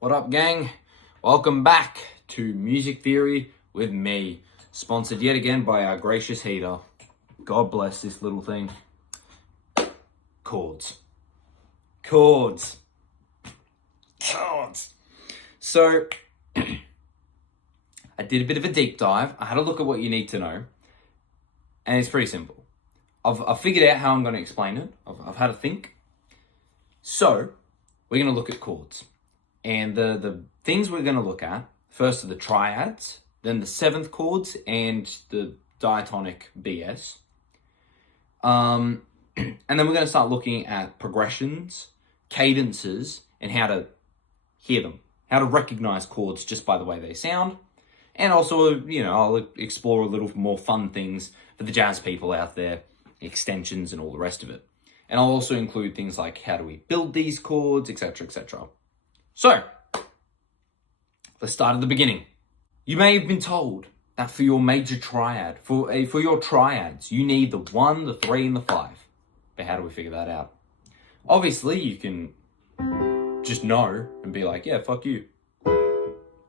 What up, gang? Welcome back to Music Theory with me, sponsored yet again by our gracious heater. God bless this little thing. Chords. So, I did a bit of a deep dive. I had a look at what you need to know, and it's pretty simple. I've figured out how I'm going to explain it. I've had a think. So, we're going to look at chords. And the things we're going to look at, first are the triads, then the seventh chords, and the diatonic BS. And then we're going to start looking at progressions, cadences, and how to hear them. How to recognize chords just by the way they sound. And also, I'll explore a little more fun things for the jazz people out there, extensions and all the rest of it. And I'll also include things like how do we build these chords, etc., etc. So, let's start at the beginning. You may have been told that for your major triad, for your triads, you need the 1, the 3, and the 5. But how do we figure that out? Obviously, you can just know and be like, yeah, fuck you.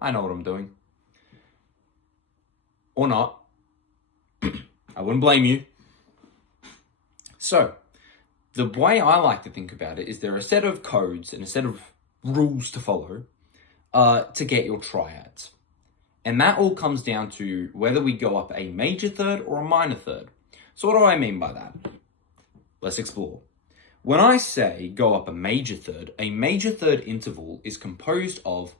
I know what I'm doing. Or not. I wouldn't blame you. So, the way I like to think about it is there are a set of codes and a set of rules to follow to get your triads. And that all comes down to whether we go up a major third or a minor third. So what do I mean by that? Let's explore. When I say go up a major third interval is composed of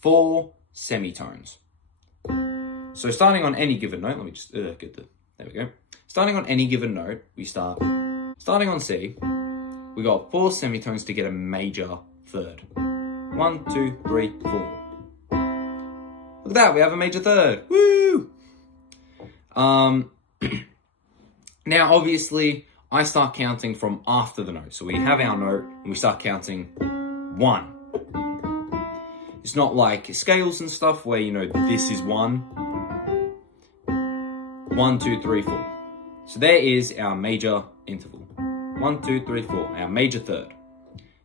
4 semitones. So starting on any given note, let me just there we go. Starting on any given note, starting on C, we got 4 semitones to get a major third. 1, 2, 3, 4. Look at that, we have a major third. Woo! Now, obviously, I start counting from after the note. So we have our note and we start counting 1. It's not like scales and stuff where, this is 1. 1, 2, 3, 4. So there is our major interval. 1, 2, 3, 4, our major third.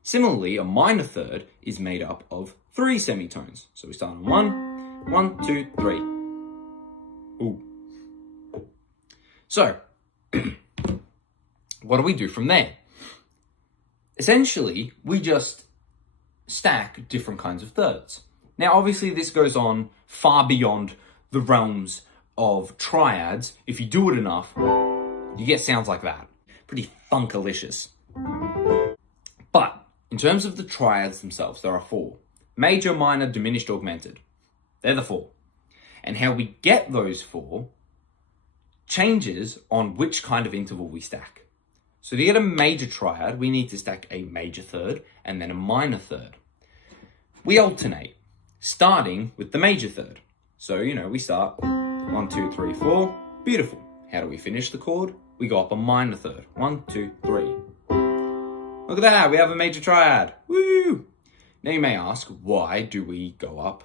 Similarly, a minor third is made up of 3 semitones. So we start on 1, 1, 2, 3. Ooh. So, what do we do from there? Essentially, we just stack different kinds of thirds. Now, obviously, this goes on far beyond the realms of triads. If you do it enough, you get sounds like that. Pretty funkalicious. But in terms of the triads themselves, there are 4. Major, minor, diminished, augmented. They're the 4. And how we get those 4 changes on which kind of interval we stack. So to get a major triad, we need to stack a major third and then a minor third. We alternate, starting with the major third. So, we start 1, 2, 3, 4. Beautiful. How do we finish the chord? We go up a minor third. 1, 2, 3. Look at that, we have a major triad. Woo! Now you may ask, why do we go up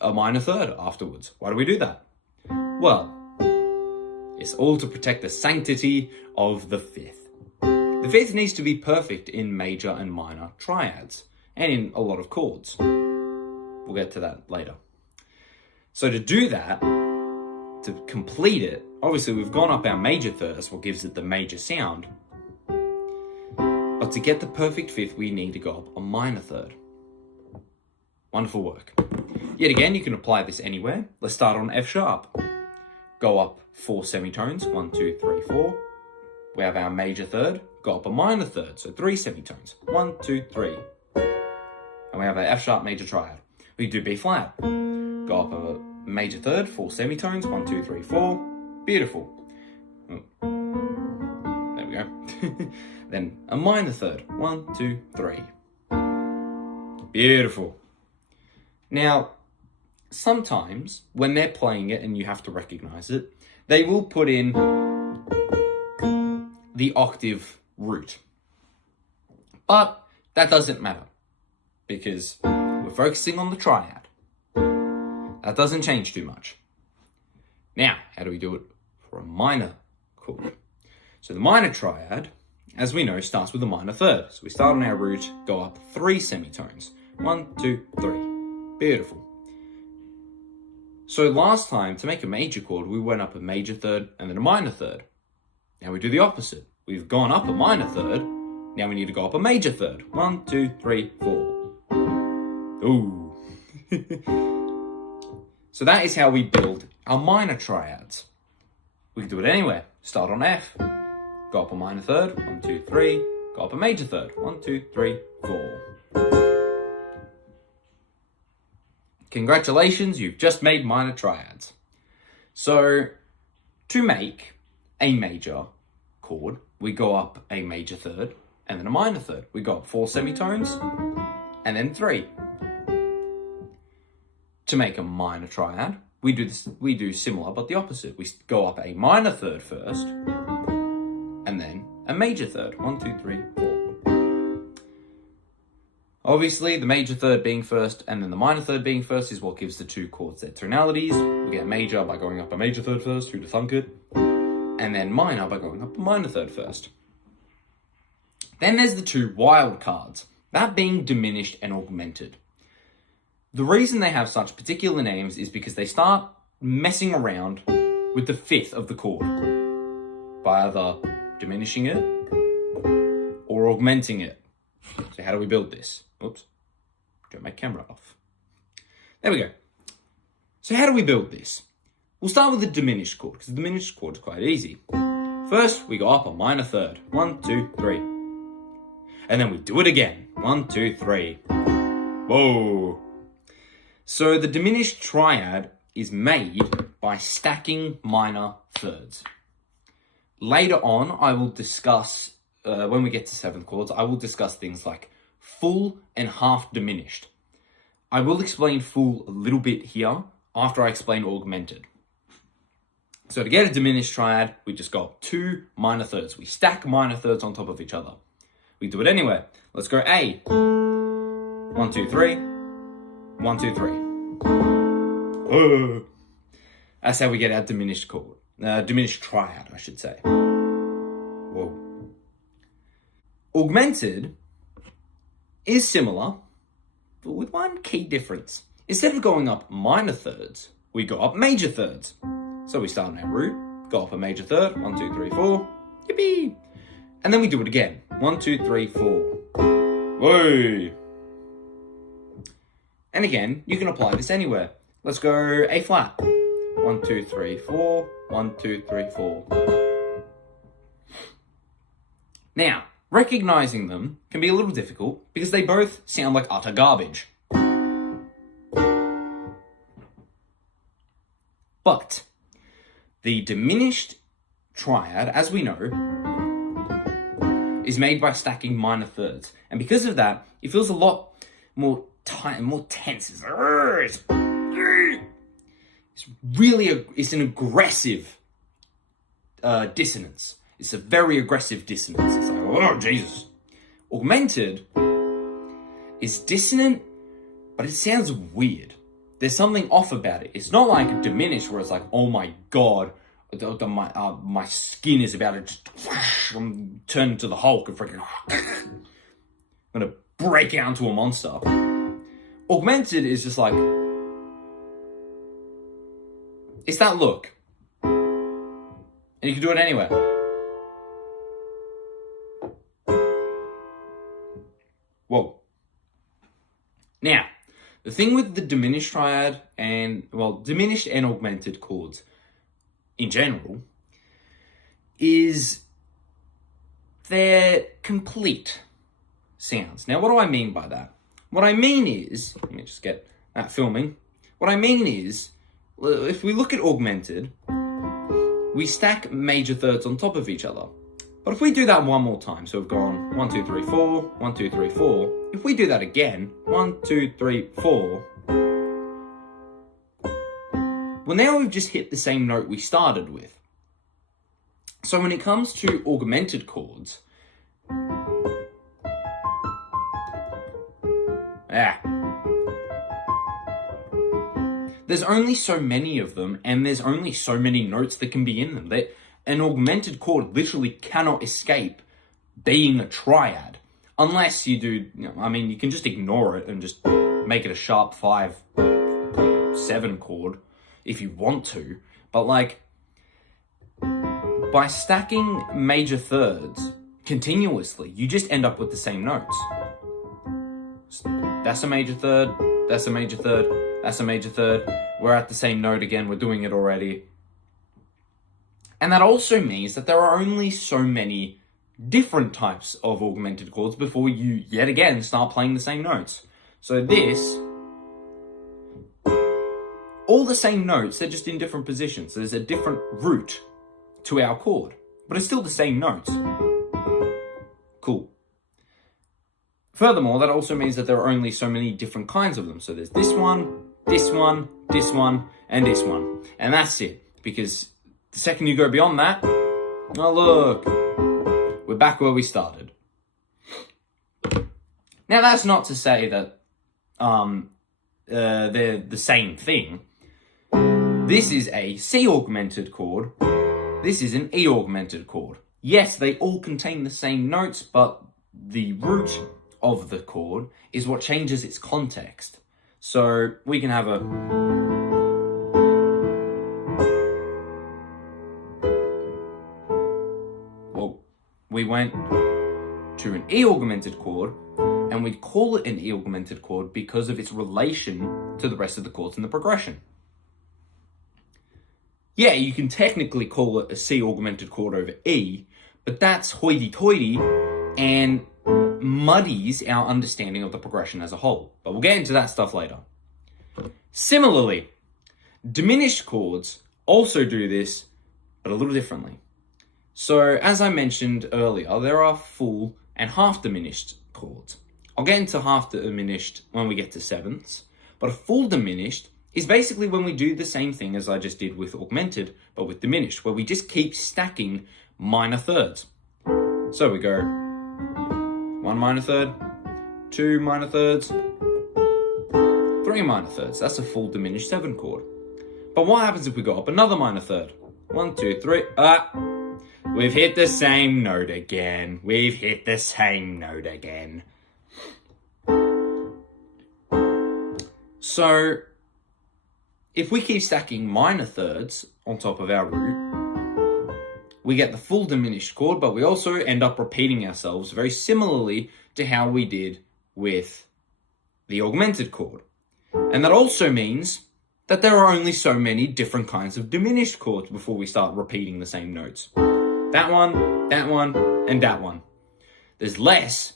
a minor third afterwards? Why do we do that? Well, it's all to protect the sanctity of the 5th. The 5th needs to be perfect in major and minor triads, and in a lot of chords. We'll get to that later. So to do that, to complete it, obviously we've gone up our major third, that's what gives it the major sound. But to get the perfect 5th, we need to go up a minor third. Wonderful work. Yet again, you can apply this anywhere. Let's start on F sharp. Go up 4 semitones, 1, 2, 3, 4. We have our major third, go up a minor third, so 3 semitones, 1, 2, 3. And we have our F sharp major triad. We do B flat. Go up a major third, 4 semitones, 1, 2, 3, 4. Beautiful. There we go. Then a minor third, 1, 2, 3. Beautiful. Now, sometimes when they're playing it and you have to recognize it, they will put in the octave root. But that doesn't matter because we're focusing on the triad. That doesn't change too much. Now, how do we do it for a minor chord? So the minor triad, as we know, starts with a minor third. So we start on our root, go up 3 semitones. 1, 2, 3. Beautiful. So last time, to make a major chord, we went up a major third and then a minor third. Now we do the opposite. We've gone up a minor third. Now we need to go up a major third. 1, 2, 3, 4. Ooh. So that is how we build our minor triads. We can do it anywhere. Start on F, go up a minor third, 1, 2, 3, go up a major third, 1, 2, 3, 4. Congratulations, you've just made minor triads. So, to make a major chord, we go up a major third and then a minor third. We go up 4 semitones and then 3. To make a minor triad, we do similar but the opposite. We go up a minor third first and then a major third. 1, 2, 3, 4. Obviously, the major third being first and then the minor third being first is what gives the two chords their tonalities. We get major by going up a major third first, who'd have thunk it, and then minor by going up a minor third first. Then there's the two wild cards, that being diminished and augmented. The reason they have such particular names is because they start messing around with the fifth of the chord by either diminishing it or augmenting it. So how do we build this? Oops, turn my camera off. There we go. So how do we build this? We'll start with the diminished chord, because the diminished chord is quite easy. First, we go up a minor third. 1, 2, 3. And then we do it again. 1, 2, 3. Whoa. So the diminished triad is made by stacking minor thirds. Later on, I will discuss, when we get to seventh chords, I will discuss things like full and half diminished. I will explain full a little bit here after I explain augmented. So to get a diminished triad, we just go up 2 minor thirds. We stack minor thirds on top of each other. We do it anywhere. Let's go A. 1, 2, 3. 1, 2, 3. That's how we get our diminished chord. Diminished triad, I should say. Whoa. Augmented is similar, but with one key difference. Instead of going up minor thirds, we go up major thirds. So we start on our root, go up a major third, 1, 2, 3, 4, yippee! And then we do it again, 1, 2, 3, 4. Whoa! And again, you can apply this anywhere. Let's go A flat. 1, 2, 3, 4, 1, 2, 3, 4. Now, recognizing them can be a little difficult because they both sound like utter garbage. But the diminished triad, as we know, is made by stacking minor thirds. And because of that, it feels a lot more tight and more tense. It's an aggressive dissonance. It's a very aggressive dissonance. It's like, oh, Jesus. Augmented is dissonant, but it sounds weird. There's something off about it. It's not like diminished where it's like, oh my God, my skin is about to just turn into the Hulk and freaking I'm gonna break out into a monster. Augmented is just like, it's that look. And you can do it anywhere. Whoa. Now, the thing with the diminished triad diminished and augmented chords in general is they're complete sounds. Now, what do I mean by that? What I mean is, let me just get that filming. What I mean is, if we look at augmented, we stack major thirds on top of each other. But if we do that one more time, so we've gone 1, 2, 3, 4, 1, 2, 3, 4. If we do that again, 1, 2, 3, 4. Well, now we've just hit the same note we started with. So when it comes to augmented chords, there's only so many of them, and there's only so many notes that can be in them. An augmented chord literally cannot escape being a triad. Unless you do, I mean, you can just ignore it and just make it a sharp 5-7 chord if you want to. But like, by stacking major thirds continuously, you just end up with the same notes. That's a major third, that's a major third, that's a major third. We're at the same note again, we're doing it already. And that also means that there are only so many different types of augmented chords before you yet again start playing the same notes. So this, all the same notes, they're just in different positions. There's a different root to our chord, but it's still the same notes. Cool. Furthermore, that also means that there are only so many different kinds of them. So there's this one, this one, this one, and this one. And that's it. Because the second you go beyond that, oh look, we're back where we started. Now that's not to say that they're the same thing. This is a C augmented chord. This is an E augmented chord. Yes, they all contain the same notes, but the root of the chord is what changes its context. So we can have a... Well, we went to an E augmented chord, and we'd call it an E augmented chord because of its relation to the rest of the chords in the progression. Yeah, you can technically call it a C augmented chord over E, but that's hoity-toity and muddies our understanding of the progression as a whole. But we'll get into that stuff later. Similarly, diminished chords also do this, but a little differently. So, as I mentioned earlier, there are full and half diminished chords. I'll get into half diminished when we get to sevenths, but a full diminished is basically when we do the same thing as I just did with augmented, but with diminished, where we just keep stacking minor thirds. So we go 1 minor third, 2 minor thirds, 3 minor thirds. That's a full diminished 7 chord. But what happens if we go up another minor third? 1, 2, 3, we've hit the same note again. We've hit the same note again. So, if we keep stacking minor thirds on top of our root, we get the full diminished chord, but we also end up repeating ourselves very similarly to how we did with the augmented chord. And that also means that there are only so many different kinds of diminished chords before we start repeating the same notes. That one, and that one. There's less.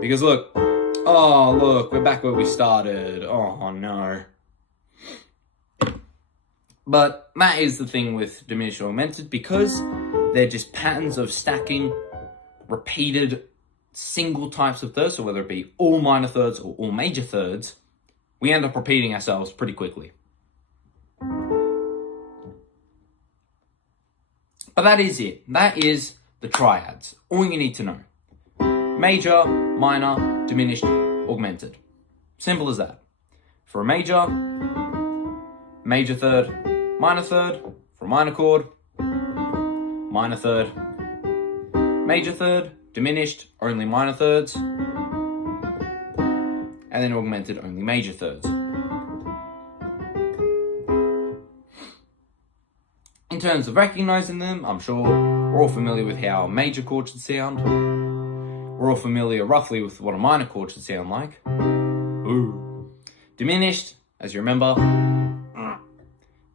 Because look, oh look, we're back where we started. Oh no. But that is the thing with diminished or augmented, because they're just patterns of stacking repeated single types of thirds, so whether it be all minor thirds or all major thirds, we end up repeating ourselves pretty quickly. But that is it. That is the triads. All you need to know. Major, minor, diminished, augmented. Simple as that. For a major, major third, minor third. For a minor chord, minor third, major third, diminished, only minor thirds, and then augmented, only major thirds. In terms of recognizing them, I'm sure we're all familiar with how a major chord should sound. We're all familiar roughly with what a minor chord should sound like. Ooh. Diminished, as you remember.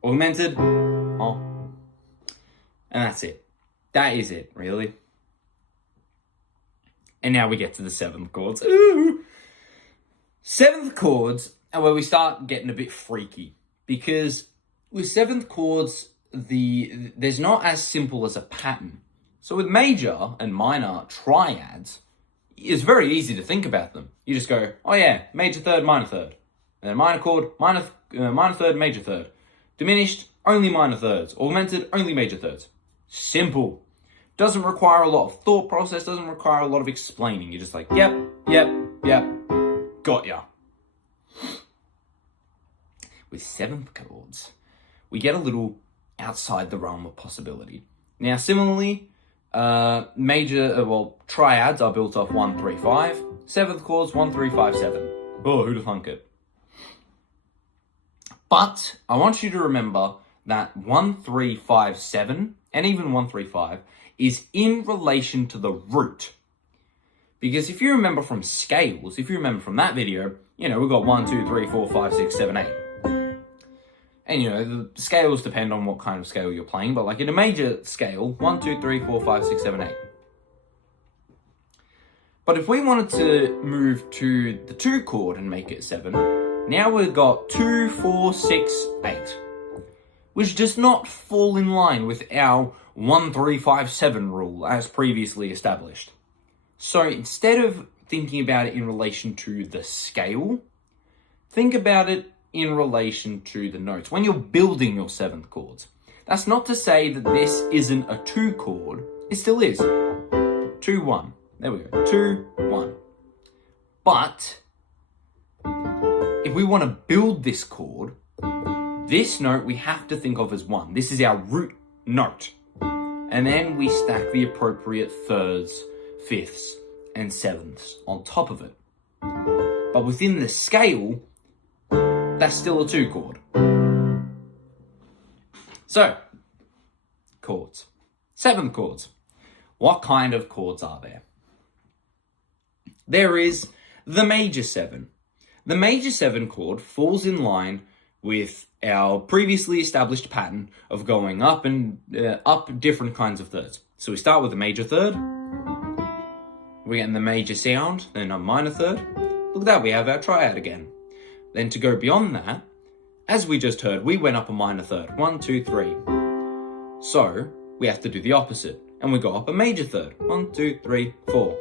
Augmented. Oh. And that's it. That is it, really. And now we get to the seventh chords. Ooh. Seventh chords are where we start getting a bit freaky. Because with seventh chords, there's not as simple as a pattern. So with major and minor triads, it's very easy to think about them. You just go, oh yeah, major third, minor third. And then minor chord, minor third, major third. Diminished, only minor thirds. Augmented, only major thirds. Simple. Doesn't require a lot of thought process, doesn't require a lot of explaining. You're just like, yep, got ya. With seventh chords, we get a little outside the realm of possibility. Now, similarly Triads are built off 1, 3, 5. Seventh chords, 1, 3, 5, 7. Oh, who'd have thunk it? But I want you to remember that 1, 3, 5, 7, and even 1, 3, 5 is in relation to the root. Because if you remember from scales, if you remember from that video, we've got 1, 2, 3, 4, 5, 6, 7, 8. And the scales depend on what kind of scale you're playing, but like in a major scale, 1, 2, 3, 4, 5, 6, 7, 8. But if we wanted to move to the 2 chord and make it 7, now we've got 2, 4, 6, 8. Which does not fall in line with our 1, 3, 5, 7 rule as previously established. So instead of thinking about it in relation to the scale, think about it in relation to the notes. When you're building your 7th chords, that's not to say that this isn't a 2 chord. It still is. 2, 1. There we go. 2, 1. But if we want to build this chord, this note we have to think of as 1. This is our root note. And then we stack the appropriate thirds, fifths, and sevenths on top of it. But within the scale, that's still a 2 chord. So, chords. 7 chords. What kind of chords are there? There is the major 7. The major 7 chord falls in line with our previously established pattern of going up and up different kinds of thirds. So we start with a major third. We're getting the major sound, then a minor third. Look at that, we have our triad again. Then to go beyond that, as we just heard, we went up a minor third. 1, 2, 3. So we have to do the opposite. And we go up a major third. 1, 2, 3, 4.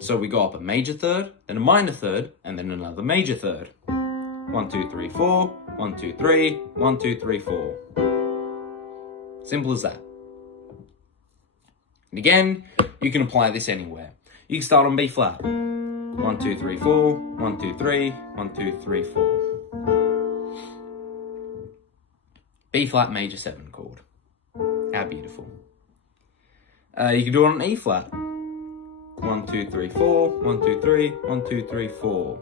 So we go up a major third, then a minor third, and then another major third. 1, 2, 3, 4. 1, 2, 3. 1, 2, 3, 4. Simple as that. And again, you can apply this anywhere. You can start on B flat. 1, 2, 3, 4. 1, 2, 3. 1, 2, 3, 4. B flat major 7 chord. How beautiful. You can do it on E flat. 1, 2, 3, 4. 1, 2, 3. 1, 2, 3, 4.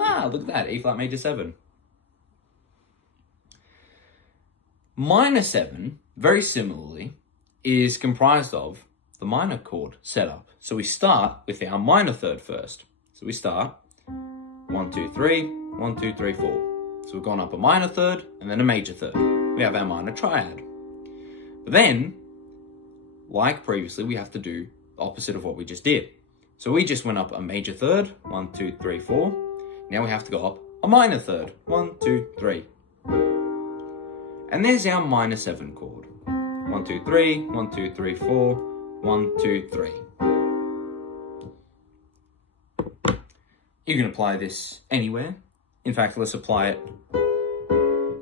Ah, look at that. E flat major 7. Minor 7, very similarly, is comprised of the minor chord setup. So we start with our minor third first. So we start 1, 2, 3, 1, 2, 3, 4. So we've gone up a minor third and then a major third. We have our minor triad. But then, like previously, we have to do the opposite of what we just did. So we just went up a major third, 1, 2, 3, 4. Now we have to go up a minor third, 1, 2, 3. And there's our minor 7 chord. 1, 2, 3, 1, 2, 3, 4, 1, 2, 3. You can apply this anywhere. In fact, let's apply it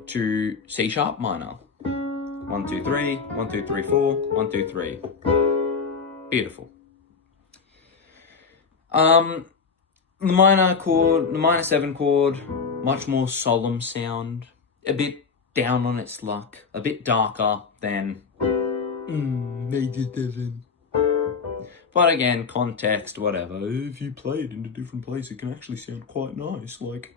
to C sharp minor. 1, 2, 3, 1, 2, 3, 4, 1, 2, 3. Beautiful. The minor chord, the minor 7 chord, much more solemn sound, a bit down on its luck, a bit darker than major 7. But again, context, whatever. If you play it in a different place, it can actually sound quite nice. Like,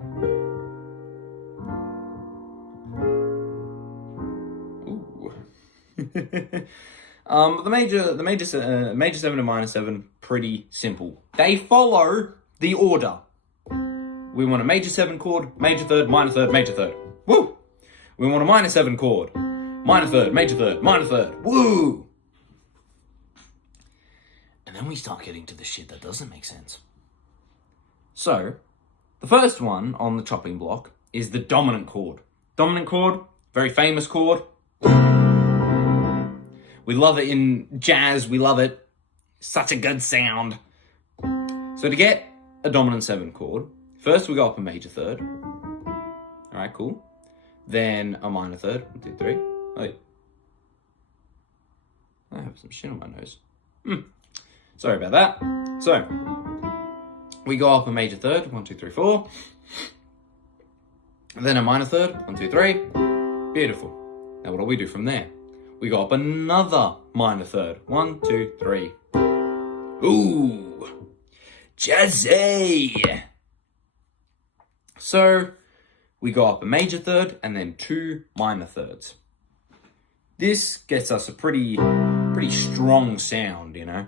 ooh. The major 7 and minor 7, pretty simple. They follow the order. We want a major 7 chord, major third, minor third, major third. Woo! We want a minor 7 chord, minor third, major third, minor third. Woo! And then we start getting to the shit that doesn't make sense. So, the first one on the chopping block is the dominant chord. Dominant chord, very famous chord. We love it in jazz, we love it. Such a good sound. So to get a dominant 7 chord, first we go up a major third. Alright, cool. Then a minor third. 1, 2, 3. Wait. I have some shit on my nose. Sorry about that. So, we go up a major third. 1, 2, 3, 4. And then a minor third. 1, 2, 3. Beautiful. Now what do we do from there? we go up another minor third. 1, 2, 3. Ooh, jazzy. So we go up a major third and then 2 minor thirds. This gets us a pretty strong sound, you know.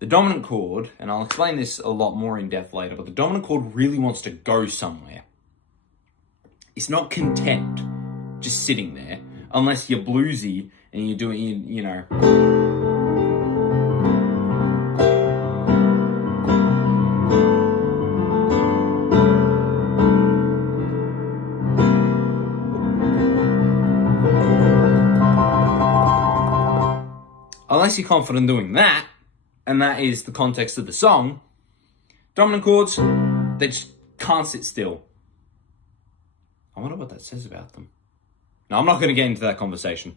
The dominant chord, and I'll explain this a lot more in depth later, but the dominant chord really wants to go somewhere. It's not content just sitting there, unless you're bluesy and you're doing, you know. Unless you're confident doing that, and that is the context of the song, dominant chords, they just can't sit still. I wonder what that says about them. No, I'm not going to get into that conversation.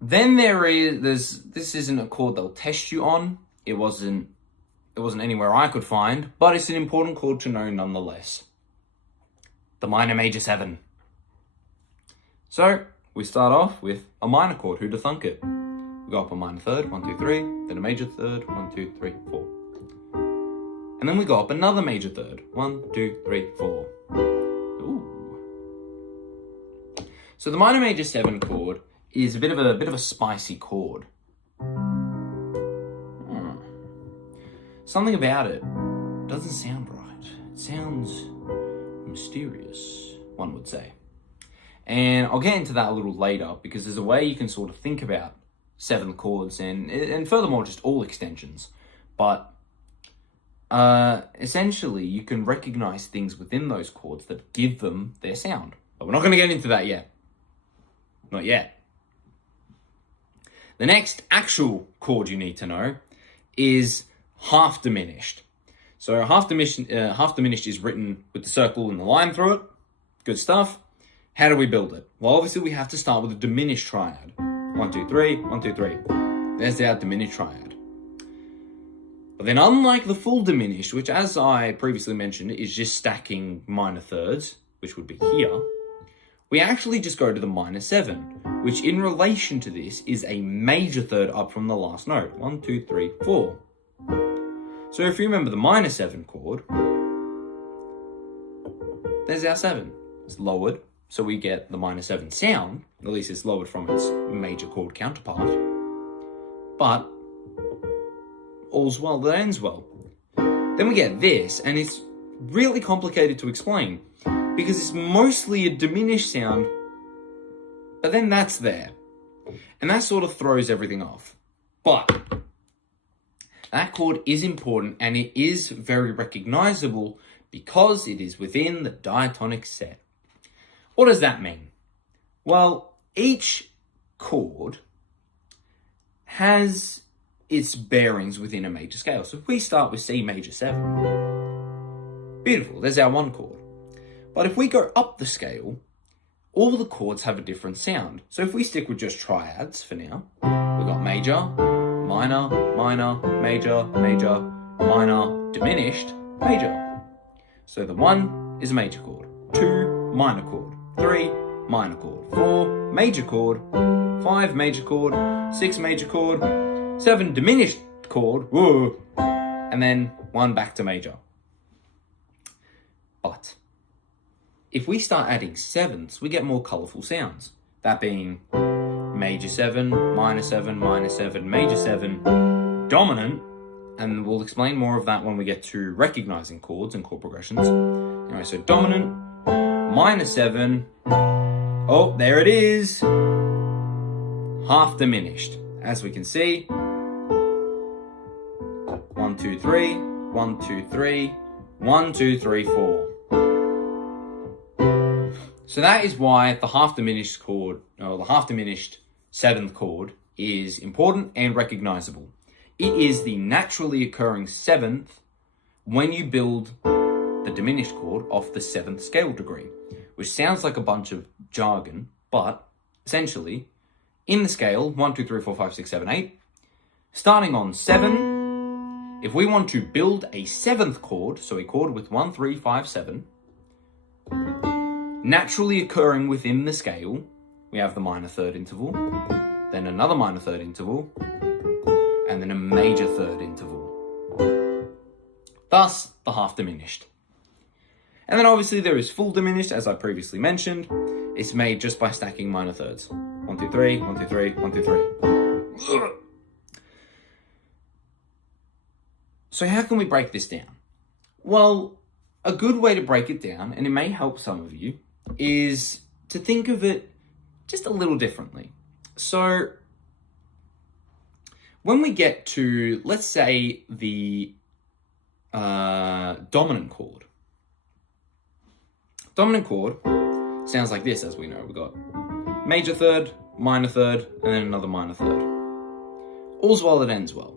Then this isn't a chord they'll test you on. It wasn't anywhere I could find, but it's an important chord to know nonetheless. The minor major 7. So we start off with a minor chord. Who'd have thunk it? We go up a minor third, 1, 2, 3, then a major third, 1, 2, 3, 4. And then we go up another major third, 1, 2, 3, 4. Ooh. So the minor major 7 chord is a bit of a spicy chord. Something about it doesn't sound right. It sounds mysterious, one would say. And I'll get into that a little later because there's a way you can sort of think about 7th chords and furthermore just all extensions. But essentially you can recognize things within those chords that give them their sound. But we're not going to get into that yet. Not yet. The next actual chord you need to know is half diminished. So half diminished is written with the circle and the line through it. Good stuff. How do we build it? Well, obviously we have to start with a diminished triad. 1, 2, 3, 1, 2, 3. There's our diminished triad. But then unlike the full diminished, which as I previously mentioned is just stacking minor thirds, which would be here, we actually just go to the minor 7, which in relation to this is a major third up from the last note. 1, 2, 3, 4. So if you remember the minor 7 chord, there's our 7. It's lowered, so we get the minor 7 sound. At least it's lowered from its major chord counterpart. But all's well that ends well. Then we get this, and it's really complicated to explain because it's mostly a diminished sound, but then that's there. And that sort of throws everything off. But that chord is important and it is very recognizable because it is within the diatonic set. What does that mean? Well, each chord has its bearings within a major scale. So if we start with C major 7, beautiful, there's our 1 chord. But if we go up the scale, all the chords have a different sound. So if we stick with just triads for now, we've got major, minor, minor, major, major, minor, diminished, major. So the 1 is a major chord, 2 minor chord, 3 minor chord, 4 major chord, 5 major chord, 6 major chord, 7 diminished chord, whoa, and then 1 back to major. But if we start adding 7ths, we get more colourful sounds. That being major 7, minor 7, minor 7, major 7, dominant, and we'll explain more of that when we get to recognizing chords and chord progressions. Anyway, so dominant, minor 7, oh, there it is, half diminished. As we can see, 1, 2, 3, 1, 2, 3, 1, 2, 3, 4. So that is why the half diminished chord, or the half diminished 7th chord, is important and recognizable. It is the naturally occurring 7th when you build the diminished chord off the 7th scale degree, which sounds like a bunch of jargon, but essentially, in the scale 1, 2, 3, 4, 5, 6, 7, 8, starting on 7, if we want to build a 7th chord, so a chord with 1, 3, 5, 7, naturally occurring within the scale, we have the minor third interval, then another minor third interval, and then a major third interval. Thus, the half diminished. And then obviously there is full diminished, as I previously mentioned. It's made just by stacking minor thirds. 1, 2, 3, 1, 2, 3, 1, 2, 3. So how can we break this down? Well, a good way to break it down, and it may help some of you, is to think of it just a little differently. So when we get to, let's say, the dominant chord. Dominant chord sounds like this, as we know. We've got major third, minor third, and then another minor third. All's well that ends well.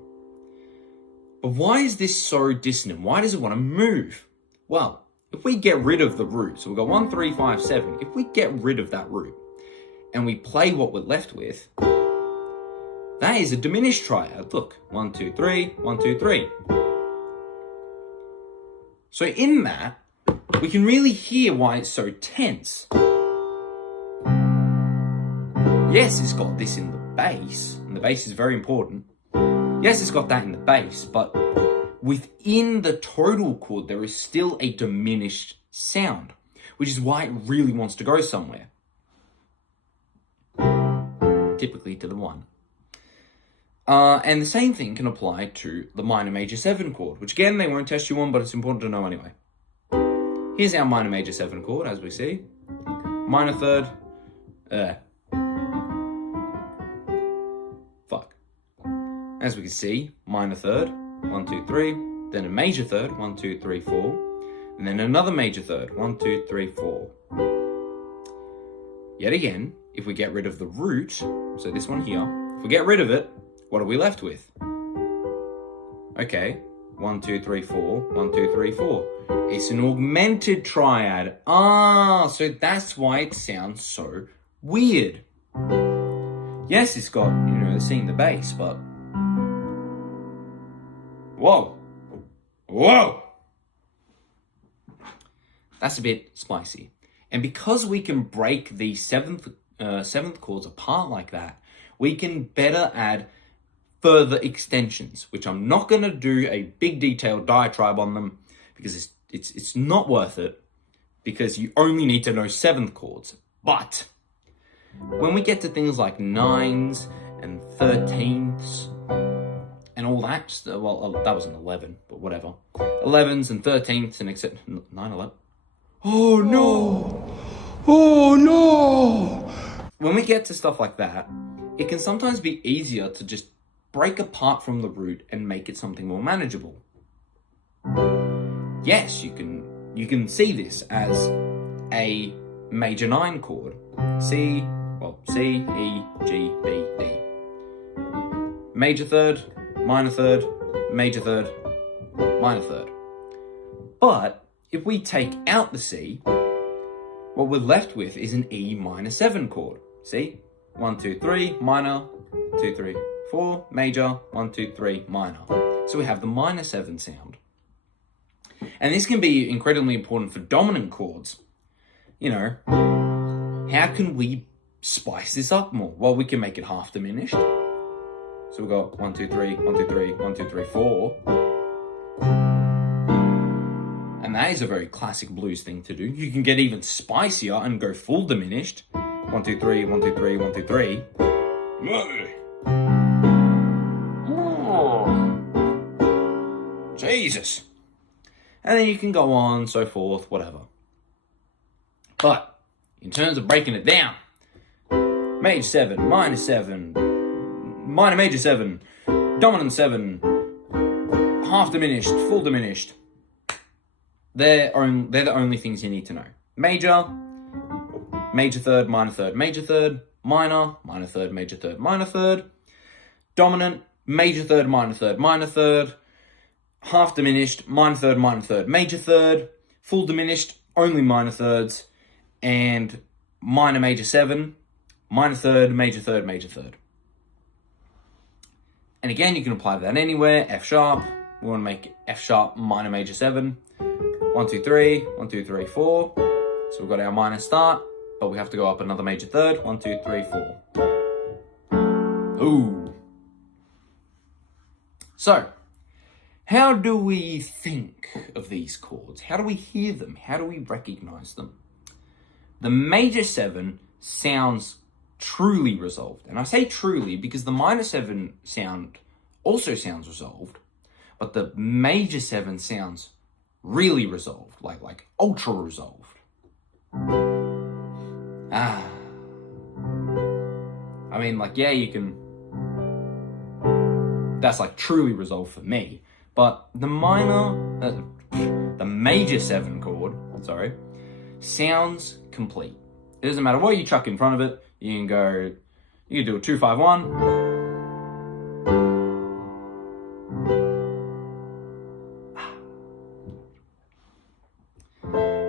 But why is this so dissonant? Why does it want to move? Well, if we get rid of the root, so we've got 1, 3, 5, 7. If we get rid of that root and we play what we're left with, that is a diminished triad. Look, 1, 2, 3, 1, 2, 3. So in that, we can really hear why it's so tense. Yes, it's got this in the bass, and the bass is very important. Yes, it's got that in the bass, but within the total chord, there is still a diminished sound, which is why it really wants to go somewhere. Typically to the 1. And the same thing can apply to the minor major 7 chord, which again, they won't test you on, but it's important to know anyway. Here's our minor major 7 chord, as we see. Minor third, as we can see, minor third, 1, 2, 3, then a major third, 1, 2, 3, 4, and then another major third, 1, 2, 3, 4. Yet again, if we get rid of the root, so this one here, if we get rid of it, what are we left with? Okay, 1, 2, 3, 4, 1, 2, 3, 4. It's an augmented triad. So that's why it sounds so weird. Yes, it's got, the C in the bass, but whoa. That's a bit spicy. And because we can break the seventh chords apart like that, we can better add further extensions, which I'm not going to do a big detailed diatribe on them because it's not worth it, because you only need to know 7th chords. But when we get to things like 9s and 13ths and all that, well, that was an 11, but whatever. 11s and 13ths and except 9, 11. Oh no! Oh no! When we get to stuff like that, it can sometimes be easier to just break apart from the root and make it something more manageable. Yes, you can see this as a major 9 chord. C, E, G, B, D. Major third, minor third, major third, minor third. But if we take out the C, what we're left with is an E minor 7 chord. See? 1, 2, 3, minor, 2, 3, 4, major, 1, 2, 3, minor. So we have the minor 7 sound. And this can be incredibly important for dominant chords. How can we spice this up more? Well, we can make it half diminished. So we've got 1, 2, 3, 1, 2, 3, 1, 2, 3, 4. And that is a very classic blues thing to do. You can get even spicier and go full diminished. 1, 2, 3, 1, 2, 3, 1, 2, 3. Oh, Jesus. And then you can go on, so forth, whatever. But in terms of breaking it down, major 7, minor 7, minor major 7, dominant 7, half diminished, full diminished. They're the only things you need to know. Major third, minor third, major third, minor third, major third, minor third, dominant, major third, minor third, half diminished, minor third, major third, full diminished, only minor thirds, and minor major 7, minor third, major third, major third. And again, you can apply that anywhere. F sharp, we want to make F sharp minor major 7. 1, 2, 3, 1, 2, 3, 4. So we've got our minor start, but we have to go up another major third. 1, 2, 3, 4. Ooh. So, how do we think of these chords? How do we hear them? How do we recognize them? The major 7 sounds truly resolved. And I say truly because the minor 7 sound also sounds resolved, but the major 7 sounds really resolved, like ultra resolved. I mean, like, yeah, you can, that's like truly resolved for me, but the major 7 chord, sounds complete. It doesn't matter what you chuck in front of it. You can do a 2, 5, 1.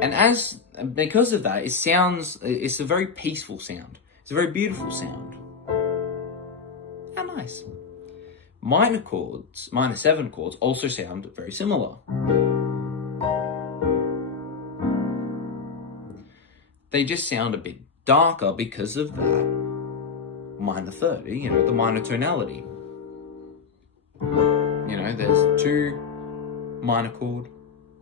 And because of that, it's a very peaceful sound. It's a very beautiful sound. How nice. Minor 7 chords also sound very similar. They just sound a bit darker because of that minor third, the minor tonality. There's 2 minor chord,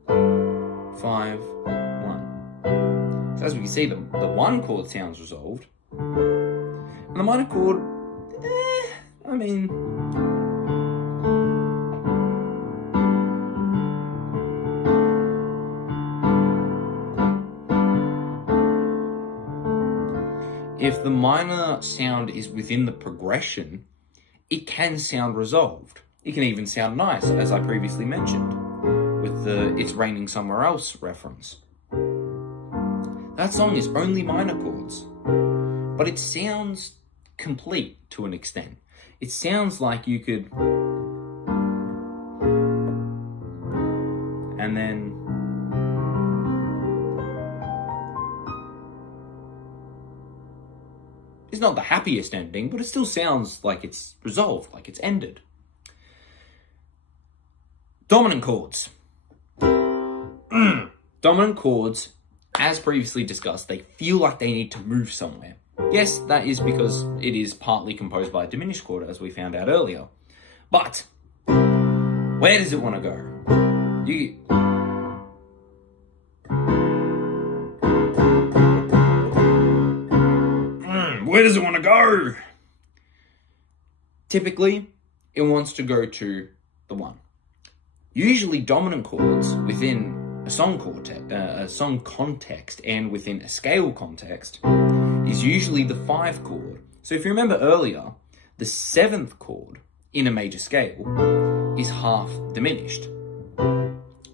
5, 1. So as we can see, the 1 chord sounds resolved. And the minor chord, if the minor sound is within the progression, it can sound resolved. It can even sound nice, as I previously mentioned, with the It's Raining Somewhere Else reference. That song is only minor chords, but it sounds complete to an extent. It sounds like you could, and then it's not the happiest ending, but it still sounds like it's resolved, like it's ended. Dominant chords. Dominant chords, as previously discussed, they feel like they need to move somewhere. Yes, that is because it is partly composed by a diminished chord, as we found out earlier. But where does it want to go? Where does it want to go? Typically, it wants to go to the 1. Usually, dominant chords within a song context and within a scale context is usually the 5 chord. So if you remember earlier, the 7th chord in a major scale is half diminished.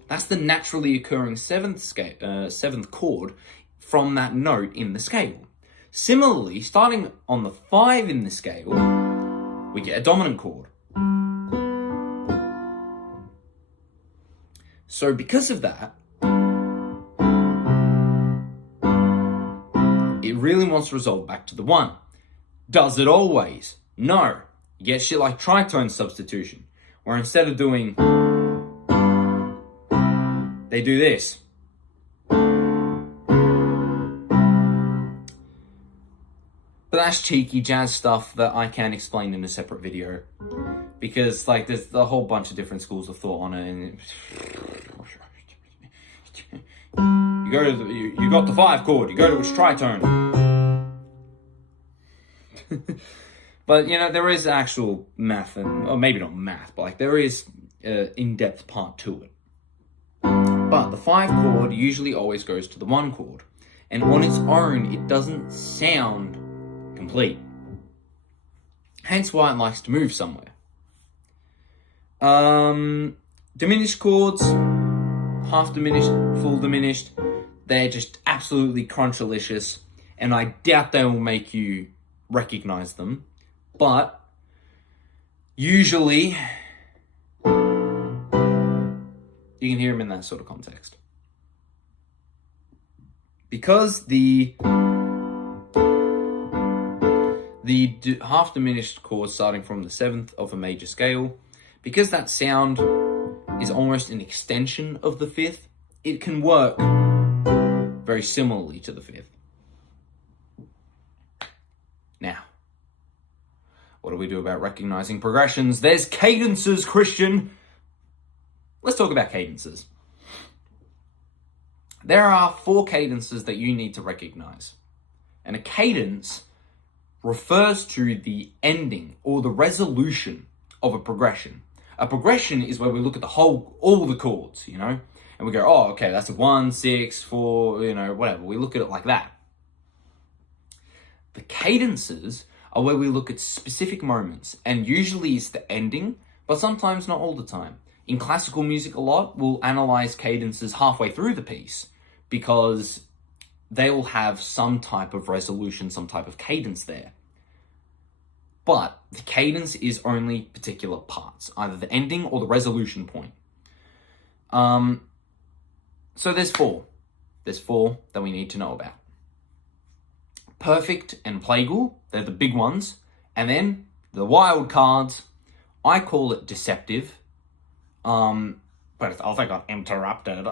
That's the naturally occurring 7th chord from that note in the scale. Similarly, starting on the 5 in the scale, we get a dominant chord. So because of that, it really wants to resolve back to the 1. Does it always? No. You get shit like tritone substitution, where instead of doing, they do this. But that's cheeky jazz stuff that I can explain in a separate video, because there's a whole bunch of different schools of thought on it, and you got the 5 chord, you go to its tritone. But there is actual math, or maybe not math, but there is in-depth part to it. But the 5 chord usually always goes to the 1 chord, and on its own it doesn't sound complete. Hence why it likes to move somewhere. Diminished chords, half diminished, full diminished, they're just absolutely crunch-alicious, and I doubt they will make you recognize them, but usually you can hear them in that sort of context. Because the half diminished chord starting from the 7th of a major scale, because that sound is almost an extension of the 5th, it can work very similarly to the 5th. Now, what do we do about recognizing progressions? There's cadences, Christian. Let's talk about cadences. There are 4 cadences that you need to recognize. And a cadence refers to the ending or the resolution of a progression. A progression is where we look at all the chords, and we go, oh, okay, that's a 1, 6, 4, whatever. We look at it like that. The cadences are where we look at specific moments, and usually it's the ending, but sometimes not all the time. In classical music a lot, we'll analyze cadences halfway through the piece because they'll have some type of resolution, some type of cadence there. But the cadence is only particular parts, either the ending or the resolution point. So there's 4. There's 4 that we need to know about. Perfect and plagal, they're the big ones. And then the wild cards, I call it deceptive. But it's also got interrupted.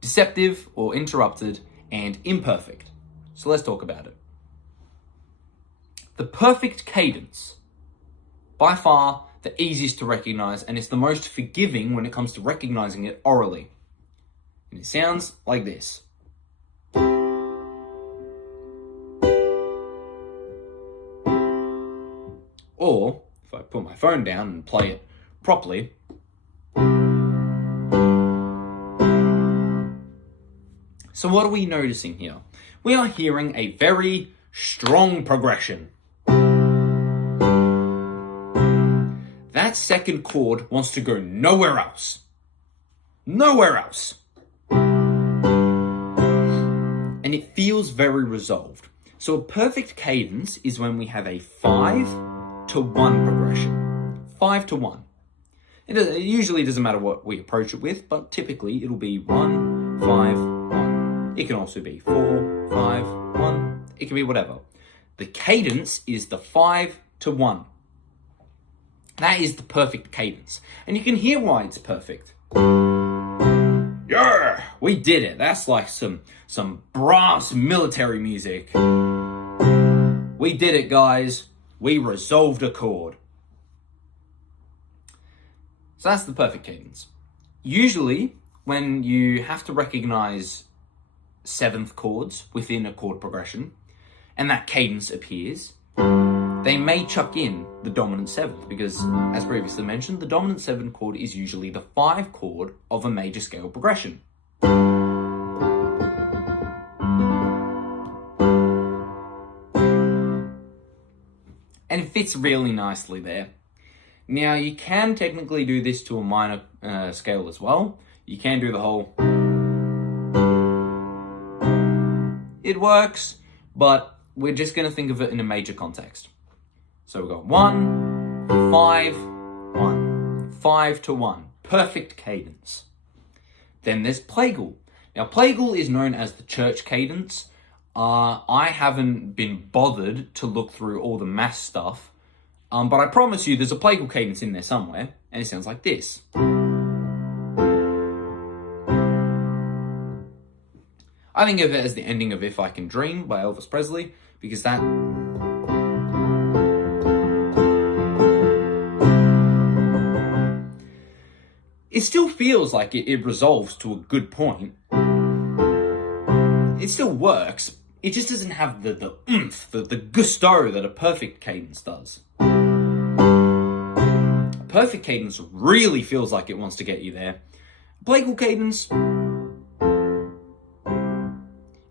Deceptive or interrupted and imperfect. So let's talk about it. The perfect cadence, by far the easiest to recognize, and it's the most forgiving when it comes to recognizing it orally. And it sounds like this. Or, if I put my phone down and play it properly, so what are we noticing here? We are hearing a very strong progression. That second chord wants to go nowhere else. Nowhere else. And it feels very resolved. So a perfect cadence is when we have a 5 to 1 progression. 5 to 1. It usually doesn't matter what we approach it with, but typically it'll be 1, 5, 1. It can also be 4, 5, 1. It can be whatever. The cadence is the 5 to 1. That is the perfect cadence. And you can hear why it's perfect. Yeah, we did it. That's like some brass military music. We did it, guys. We resolved a chord. So that's the perfect cadence. Usually, when you have to recognize 7th chords within a chord progression, and that cadence appears, they may chuck in the dominant 7th, because, as previously mentioned, the dominant 7th chord is usually the 5 chord of a major scale progression. And it fits really nicely there. Now, you can technically do this to a minor scale as well. You can do the whole... It works, but we're just going to think of it in a major context. So we've got 1, 5, 1. 5 to 1. Perfect cadence. Then there's plagal. Now, plagal is known as the church cadence. I haven't been bothered to look through all the mass stuff, but I promise you there's a plagal cadence in there somewhere, and it sounds like this. I think of it as the ending of If I Can Dream by Elvis Presley, because that... It still feels like it resolves to a good point. It still works. It just doesn't have the oomph, the gusto that a perfect cadence does. A perfect cadence really feels like it wants to get you there. Plagal cadence,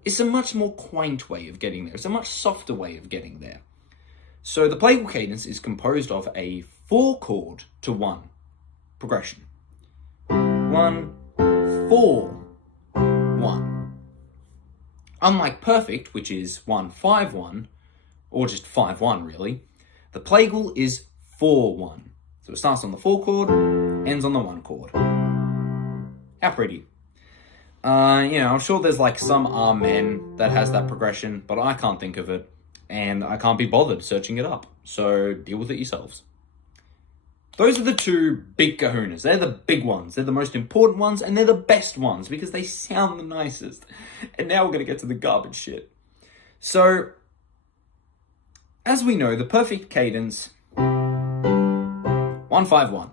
it's a much more quaint way of getting there. It's a much softer way of getting there. So the plagal cadence is composed of a 4 chord to 1 progression. 1, 4, 1. Unlike perfect, which is 1, 5, 1, or just 5, 1 really, the plagal is 4, 1. So it starts on the 4 chord, ends on the 1 chord. How pretty. I'm sure there's like some Amen that has that progression, but I can't think of it, and I can't be bothered searching it up. So deal with it yourselves. Those are the two big kahunas. They're the big ones. They're the most important ones, and they're the best ones because they sound the nicest. And now we're going to get to the garbage shit. So, as we know, the perfect cadence, 1-5-1.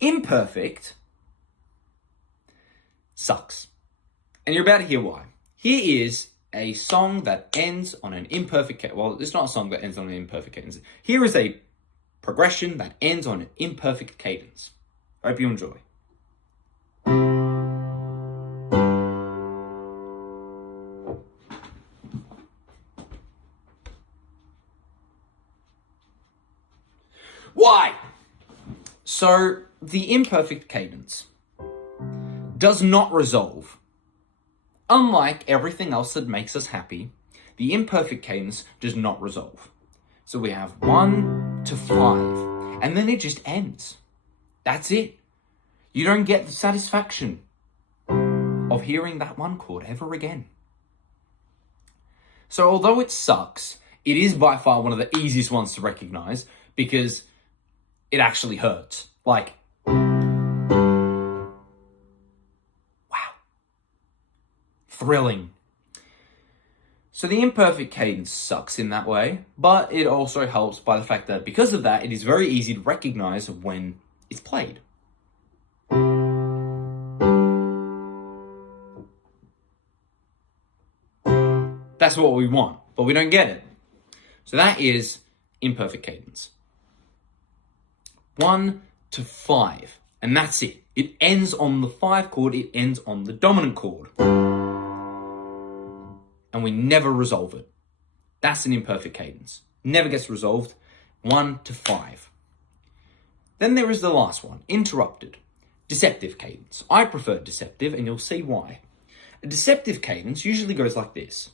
Imperfect sucks. And you're about to hear why. Here is a song that ends on an imperfect cadence. Well, it's not a song that ends on an imperfect cadence. Here is a progression that ends on an imperfect cadence. I hope you enjoy. Why? So, the imperfect cadence does not resolve. Unlike everything else that makes us happy, the imperfect cadence does not resolve. So we have 1 to 5, and then it just ends. That's it. You don't get the satisfaction of hearing that one chord ever again. So although it sucks, it is by far one of the easiest ones to recognize because it actually hurts. Like, thrilling. So the imperfect cadence sucks in that way, but it also helps by the fact that because of that, it is very easy to recognize when it's played. That's what we want, but we don't get it. So that is imperfect cadence. 1 to 5, and that's it. It ends on the 5 chord, it ends on the dominant chord. And we never resolve it. That's an imperfect cadence. Never gets resolved. 1 to 5. Then there is the last one, interrupted. Deceptive cadence. I prefer deceptive, and you'll see why. A deceptive cadence usually goes like this.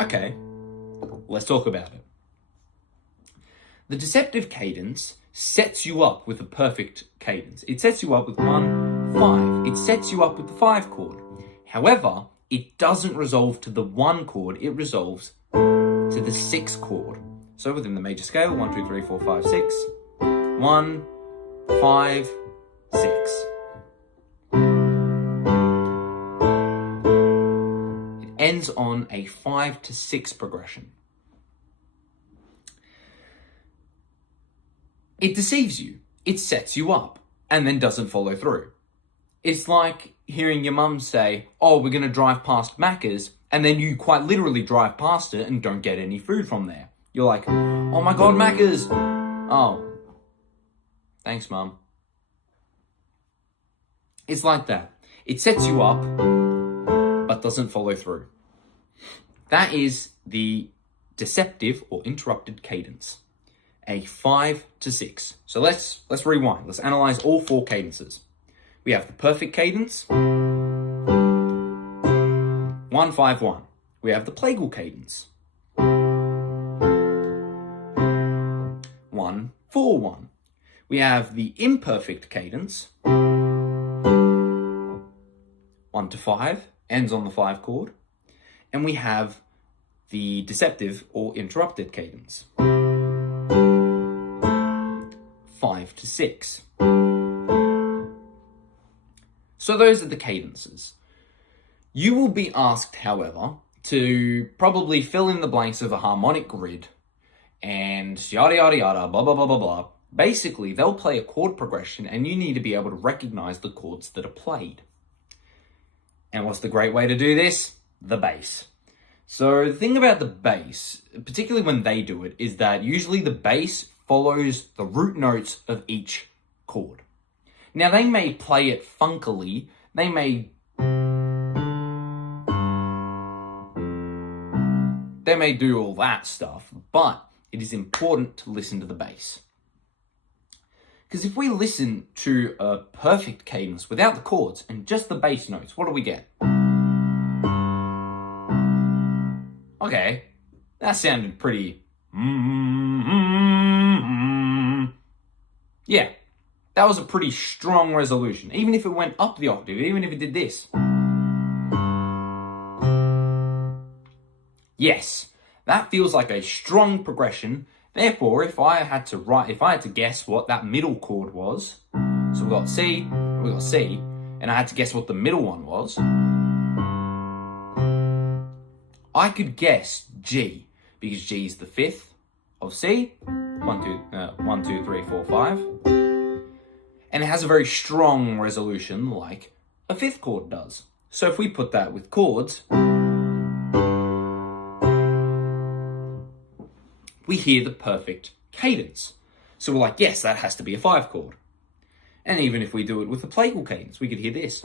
Okay, let's talk about it. The deceptive cadence sets you up with a perfect cadence. It sets you up with 1, 5. It sets you up with the 5 chord. However, it doesn't resolve to the 1 chord. It resolves to the 6 chord. So within the major scale, 1, 2, 3, 4, 5, 6. 1, 5, 6. It ends on a 5 to 6 progression. It deceives you. It sets you up and then doesn't follow through. It's like hearing your mum say, oh, we're going to drive past Macca's, and then you quite literally drive past it and don't get any food from there. You're like, oh my God, Macca's. Oh, thanks, Mum. It's like that. It sets you up, but doesn't follow through. That is the deceptive or interrupted cadence. A 5 to 6. So let's rewind. Let's analyze all 4 cadences. We have the perfect cadence, 1-5-1. We have the plagal cadence, 1-4-1. We have the imperfect cadence, 1 to 5, ends on the 5 chord, and we have the deceptive or interrupted cadence, 5 to 6. So those are the cadences. You will be asked, however, to probably fill in the blanks of a harmonic grid and yada yada yada, blah blah blah blah blah. Basically, they'll play a chord progression and you need to be able to recognize the chords that are played. And what's the great way to do this? The bass. So the thing about the bass, particularly when they do it, is that usually the bass follows the root notes of each chord. Now, they may play it funkily, they may do all that stuff, but it is important to listen to the bass. Because if we listen to a perfect cadence without the chords and just the bass notes, what do we get? Okay, that sounded pretty... Yeah, that was a pretty strong resolution. Even if it went up the octave, even if it did this. Yes, that feels like a strong progression. Therefore, if I had to guess what that middle chord was, so we got C, and I had to guess what the middle one was, I could guess G, because G is the fifth of C. 1, 2, 3, 4, 5. And it has a very strong resolution like a fifth chord does. So if we put that with chords, we hear the perfect cadence. So we're like, yes, that has to be a 5 chord. And even if we do it with a plagal cadence, we could hear this.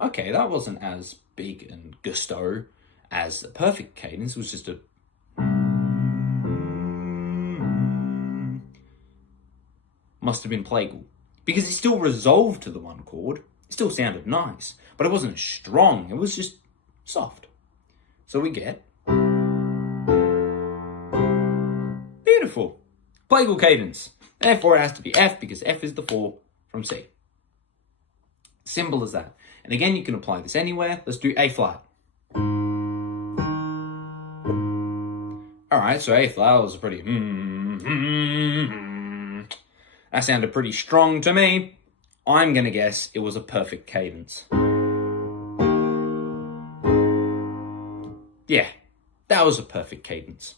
Okay, that wasn't as big and gusto as a perfect cadence. It was just a... Must have been plagal. Because it still resolved to the 1 chord. It still sounded nice. But it wasn't strong. It was just soft. So we get... Beautiful. Plagal cadence. Therefore, it has to be F, because F is the 4 from C. Simple as that. And again, you can apply this anywhere. Let's do A flat. Alright, so A flat was pretty... That sounded pretty strong to me. I'm going to guess it was a perfect cadence. Yeah, that was a perfect cadence.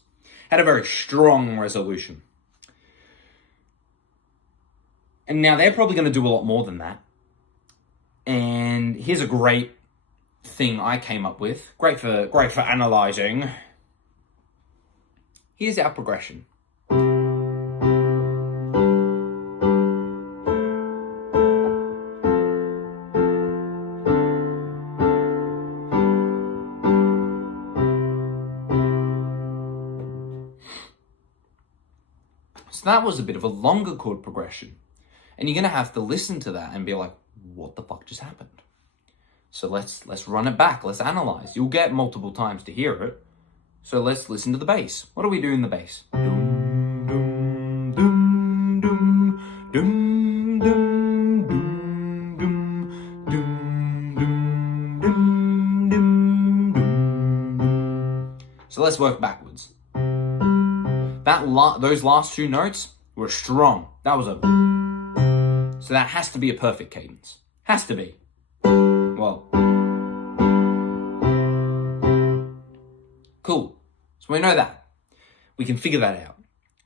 Had a very strong resolution. And now they're probably going to do a lot more than that. And here's a great thing I came up with. Great for analysing. Here's our progression. So that was a bit of a longer chord progression. And you're going to have to listen to that and be like, what the fuck just happened? So let's run it back. Let's analyze. You'll get multiple times to hear it. So let's listen to the bass. What do we do in the bass? Dum, dum, dum, dum, dum, dum, dum, dum, dum, dum, dum, dum. So let's work backwards. Those last 2 notes were strong. That was a... So that has to be a perfect cadence. Has to be. Well. Cool. So we know that. We can figure that out.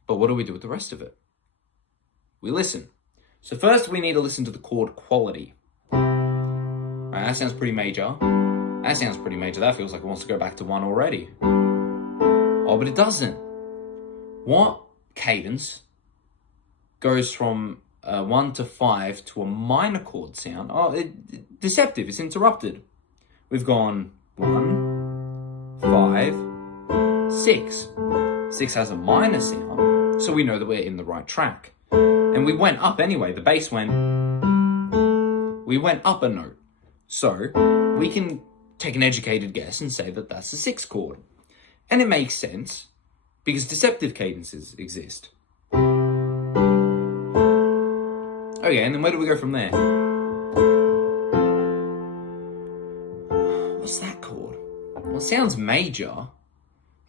But what do we do with the rest of it? We listen. So first we need to listen to the chord quality. Alright, that sounds pretty major. That sounds pretty major. That feels like it wants to go back to 1 already. Oh, but it doesn't. What cadence goes from 1 to 5 to a minor chord sound? Oh, deceptive. It's interrupted. We've gone 1, 5, 6. 6 has a minor sound, so we know that we're in the right track. And we went up anyway. The bass went... We went up a note. So we can take an educated guess and say that that's a 6 chord. And it makes sense, because deceptive cadences exist. Okay, and then where do we go from there? What's that chord? Well, it sounds major.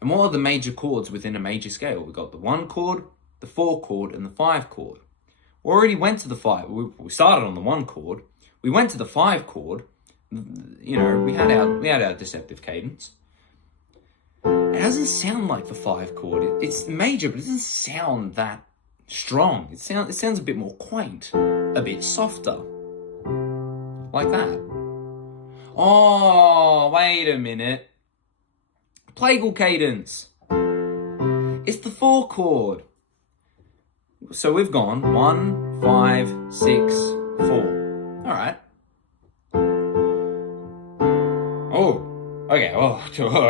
And what are the major chords within a major scale? We've got the 1 chord, the 4 chord, and the 5 chord. We already went to the 5. We started on the 1 chord. We went to the 5 chord. You know, we had our deceptive cadence. It doesn't sound like the 5 chord. It's major, but it doesn't sound that strong. It sounds a bit more quaint, a bit softer, like that. Oh, wait a minute. Plagal cadence. It's the 4 chord. So we've gone 1, 5, 6, 4. All right. Oh. Okay, well,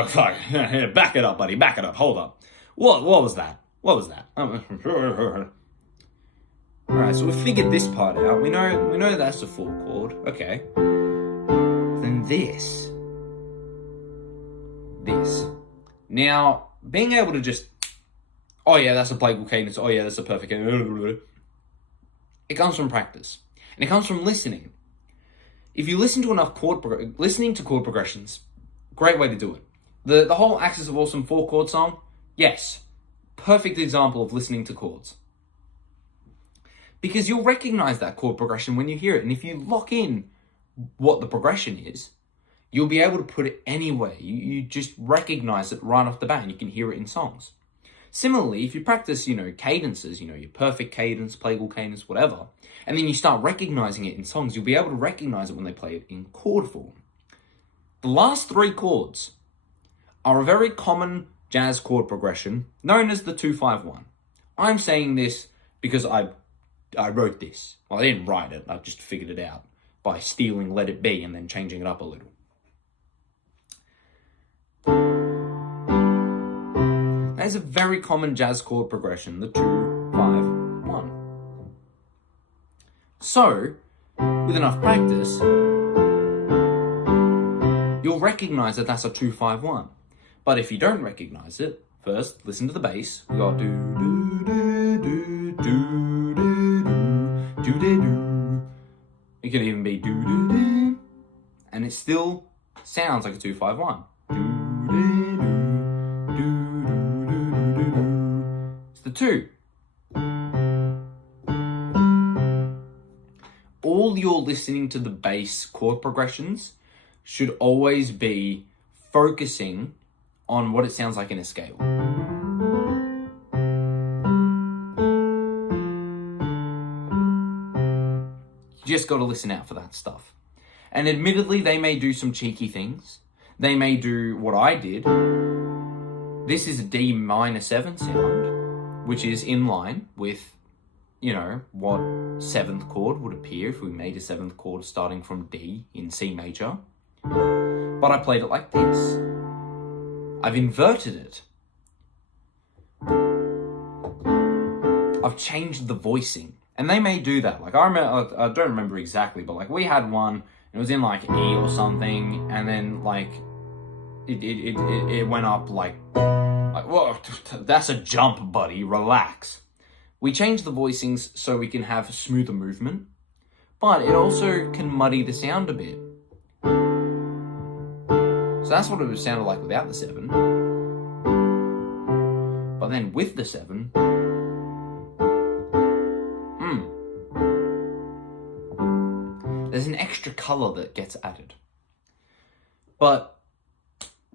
fuck. Back it up, buddy. Back it up. Hold up. What was that? What was that? Alright, so we figured this part out. We know that's a 4 chord. Okay. Then this. Now, being able to just... Oh yeah, that's a plagal cadence. Oh yeah, that's a perfect cadence. It comes from practice. And it comes from listening. If you listen to enough listening to chord progressions Great way to do it. The whole Axis of Awesome 4-chord song, yes, perfect example of listening to chords. Because you'll recognize that chord progression when you hear it. And if you lock in what the progression is, you'll be able to put it anywhere. You just recognize it right off the bat and you can hear it in songs. Similarly, if you practice, cadences, your perfect cadence, plagal cadence, whatever, and then you start recognizing it in songs, you'll be able to recognize it when they play it in chord form. The last 3 chords are a very common jazz chord progression known as the 2-5-1. I'm saying this because I wrote this. Well, I didn't write it, I just figured it out by stealing Let It Be and then changing it up a little. That is a very common jazz chord progression, the 2-5-1. So, with enough practice, you'll recognize that that's a 2-5-1. But if you don't recognize it, first listen to the bass. We got do do do do do do do do do. It could even be do do do, and it still sounds like a 2-5-1. Do do do do do do do. It's the 2. All your listening to the bass chord progressions should always be focusing on what it sounds like in a scale. You just got to listen out for that stuff. And admittedly, they may do some cheeky things. They may do what I did. This is a D minor 7 sound, which is in line with, what 7th chord would appear if we made a 7th chord starting from D in C major. But I played it like this. I've inverted it. I've changed the voicing. And they may do that. Like, I don't remember exactly, but we had one, it was in E or something, and then it went up whoa, that's a jump, buddy, relax. We changed the voicings so we can have smoother movement, but it also can muddy the sound a bit. So that's what it would sound like without the 7. But then with the 7, there's an extra color that gets added. But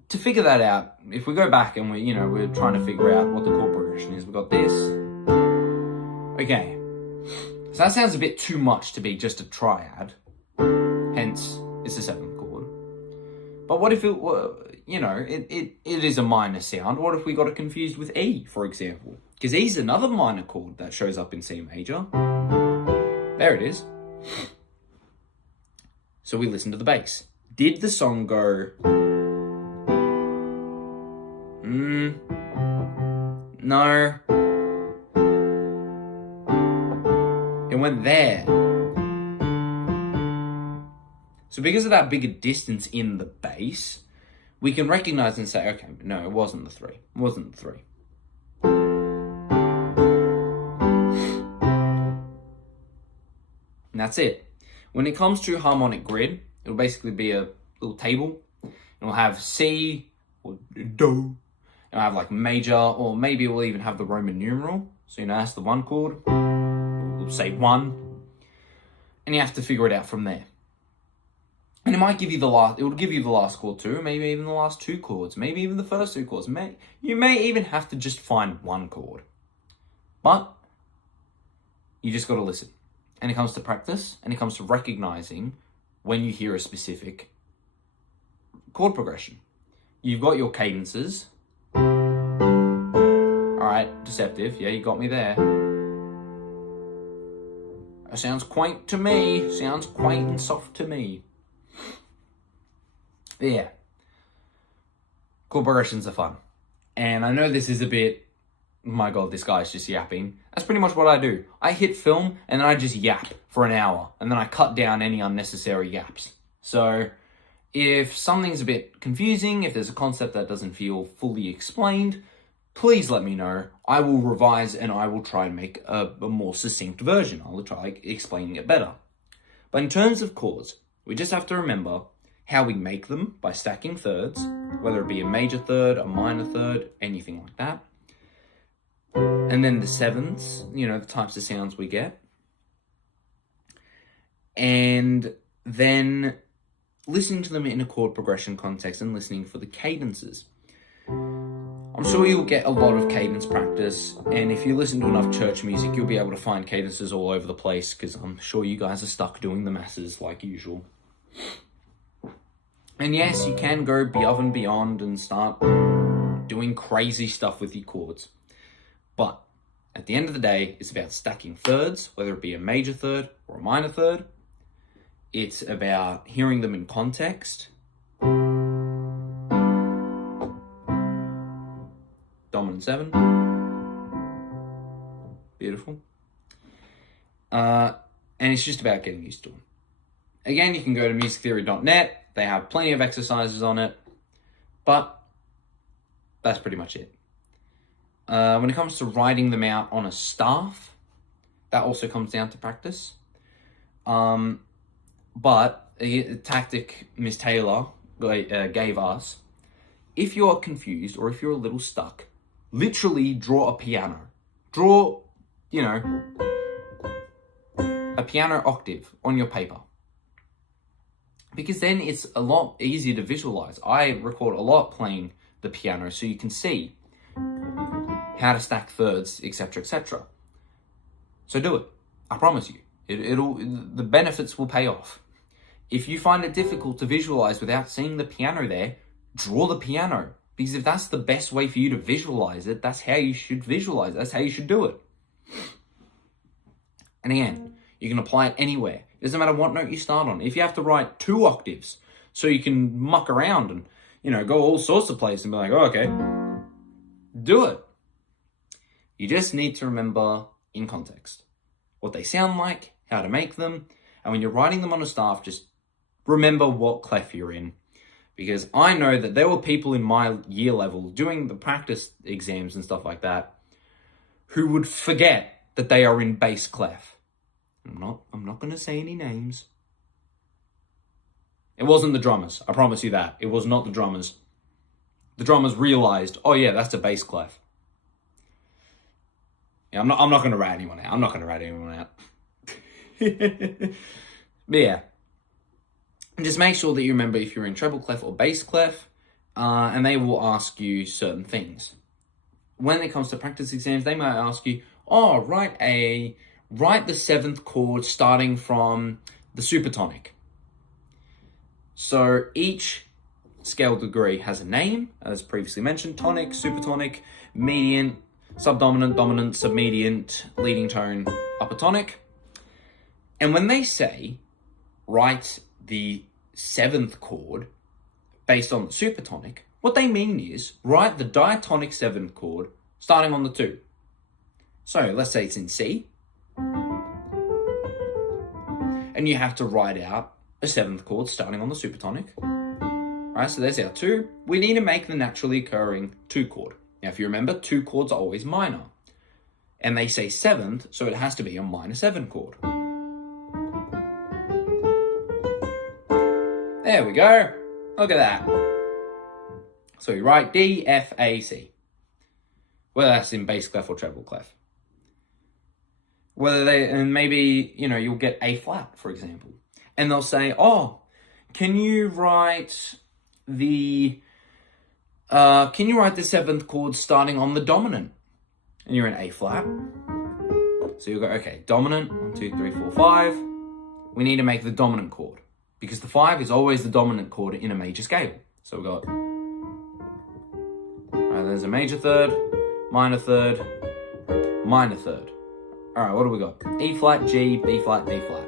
to figure that out, if we go back and we're trying to figure out what the chord progression is, we've got this. Okay, so that sounds a bit too much to be just a triad. Hence, it's a 7th chord. But what if it were, it is a minor sound? What if we got it confused with E, for example? Because E is another minor chord that shows up in C major. There it is. So we listen to the bass. Did the song go... No. It went there. So because of that bigger distance in the bass, we can recognize and say, okay, no, it wasn't the 3. It wasn't the 3. And that's it. When it comes to harmonic grid, it'll basically be a little table. It'll have C or Do. It'll have major, or maybe we'll even have the Roman numeral. So that's the 1 chord. We'll say 1. And you have to figure it out from there. And it might give you it will give you the last chord too, maybe even the last 2 chords, maybe even the first 2 chords. You may even have to just find 1 chord. But you just got to listen. And it comes to practice, and it comes to recognizing when you hear a specific chord progression. You've got your cadences. Alright, deceptive. Yeah, you got me there. That sounds quaint to me. Sounds quaint and soft to me. Yeah. Chord progressions are fun. And I know this is a bit, my God, this guy's just yapping. That's pretty much what I do. I hit film and then I just yap for an hour. And then I cut down any unnecessary yaps. So if something's a bit confusing, if there's a concept that doesn't feel fully explained, please let me know. I will revise and I will try and make a more succinct version. I'll try explaining it better. But in terms of chords, we just have to remember, how we make them by stacking thirds, whether it be a major third, a minor third, anything like that. And then the sevenths, the types of sounds we get. And then listening to them in a chord progression context and listening for the cadences. I'm sure you'll get a lot of cadence practice, and if you listen to enough church music, you'll be able to find cadences all over the place, because I'm sure you guys are stuck doing the masses like usual. And yes, you can go above and beyond and start doing crazy stuff with your chords. But at the end of the day, it's about stacking thirds, whether it be a major third or a minor third. It's about hearing them in context. Dominant 7. Beautiful. And it's just about getting used to them. Again, you can go to musictheory.net. They have plenty of exercises on it. But that's pretty much it. When it comes to writing them out on a staff, that also comes down to practice. But a tactic Miss Taylor gave us, if you're confused or if you're a little stuck, literally draw a piano. Draw, a piano octave on your paper. Because then it's a lot easier to visualize. I record a lot playing the piano so you can see how to stack thirds, etc., etc. So do it. I promise you. The benefits will pay off. If you find it difficult to visualize without seeing the piano there, draw the piano. Because if that's the best way for you to visualize it, that's how you should visualize it. That's how you should do it. And again, you can apply it anywhere. It doesn't matter what note you start on. If you have to write 2 octaves so you can muck around and, go all sorts of places and be like, oh, okay, do it. You just need to remember in context what they sound like, how to make them. And when you're writing them on a staff, just remember what clef you're in. Because I know that there were people in my year level doing the practice exams and stuff like that who would forget that they are in bass clef. I'm not going to say any names. It wasn't the drummers. I promise you that. It was not the drummers. The drummers realized, oh yeah, that's a bass clef. Yeah, I'm not going to rat anyone out. I'm not going to rat anyone out. But yeah. And just make sure that you remember if you're in treble clef or bass clef, and they will ask you certain things. When it comes to practice exams, they might ask you, oh, write the 7th chord starting from the supertonic. So each scale degree has a name, as previously mentioned: tonic, supertonic, median, subdominant, dominant, submediant, leading tone, upper tonic. And when they say write the 7th chord based on the supertonic, what they mean is write the diatonic 7th chord starting on the 2. So let's say it's in C, and you have to write out a 7th chord starting on the supertonic. Right, so there's our 2. We need to make the naturally occurring 2 chord. Now, if you remember, 2 chords are always minor. And they say 7th, so it has to be a minor 7 chord. There we go. Look at that. So you write D, F, A, C. Whether that's in bass clef or treble clef. And maybe, you'll get A flat, for example. And they'll say, oh, can you write the 7th chord starting on the dominant? And you're in A flat. So you'll go, okay, dominant, 1, 2, 3, 4, 5. We need to make the dominant chord, because the 5 is always the dominant chord in a major scale. So we've got, there's a major third, minor third, minor third. All right, what do we got? E flat, G, B flat, D flat.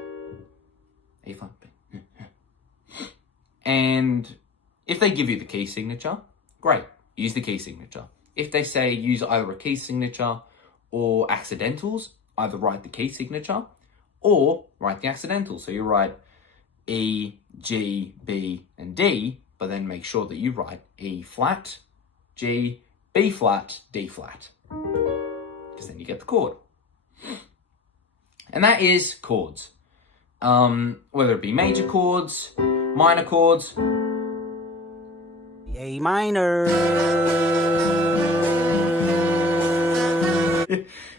E flat, B. And if they give you the key signature, great, use the key signature. If they say use either a key signature or accidentals, either write the key signature or write the accidental. So you write E, G, B, and D, but then make sure that you write E flat, G, B flat, D flat. Because then you get the chord. And that is chords. Whether it be major chords, minor chords, A minor.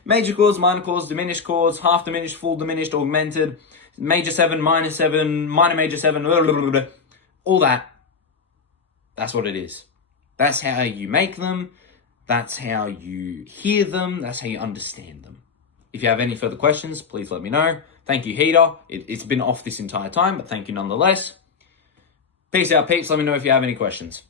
major chords, minor chords, diminished chords, half diminished, full diminished, augmented, major 7, minor major 7, blah, blah, blah, blah. All that. That's what it is. That's how you make them. That's how you hear them. That's how you understand them. If you have any further questions, please let me know. Thank you, Heater. It's been off this entire time, but thank you nonetheless. Peace out, peeps. Let me know if you have any questions.